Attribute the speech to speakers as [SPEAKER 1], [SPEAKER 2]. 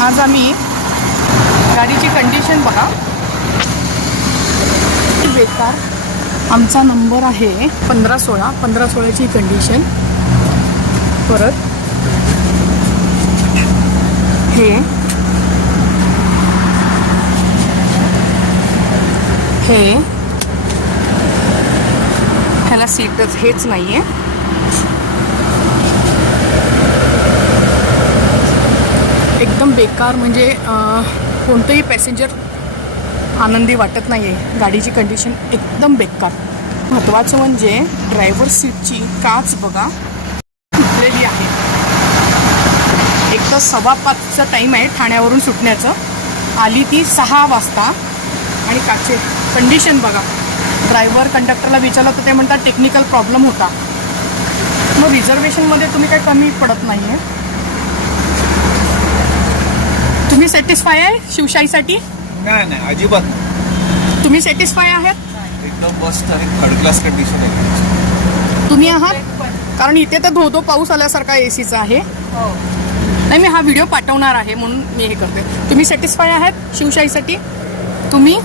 [SPEAKER 1] आज आम्ही गाडीची कंडिशन बघा. बेकार. आमचा नंबर आहे पंधरा सोळा. पंधरा सोळाची कंडिशन परत. हे. हे. ह्याला सीटच हेच नाही आहे एकदम बेकार म्हणजे कोणतंही पॅसेंजर आनंदी वाटत नाही आहे गाडीची कंडिशन एकदम बेकार. महत्त्वाचं म्हणजे ड्रायव्हर सीटची काच बघा तुटलेली आहे. एक तर सव्वा पाचचा टाईम आहे ठाण्यावरून सुटण्याचं. आली ती सहा वाजता. आणि काचे कंडिशन बघा. ड्रायव्हर कंडक्टरला विचारलं तर ते म्हणतात टेक्निकल प्रॉब्लेम होता. मग रिझर्वेशनमध्ये तुम्ही काही कमी पडत नाही आहे तुम्ही सॅटिस्फाय आहे शिवशाहीसाठी?
[SPEAKER 2] नाही नाही अजिबात नाही.
[SPEAKER 1] तुम्ही सॅटिस्फाय आहात?
[SPEAKER 2] एकदम मस्त आणि थर्ड क्लास कंडिशन आहे.
[SPEAKER 1] तुम्ही आहात? कारण इथे तर धो धो पाऊस आल्यासारखा ए सीचा आहे. नाही मी हा व्हिडिओ पाठवणार आहे म्हणून मी हे करते. तुम्ही सॅटिस्फाय आहात शिवशाहीसाठी? तुम्ही?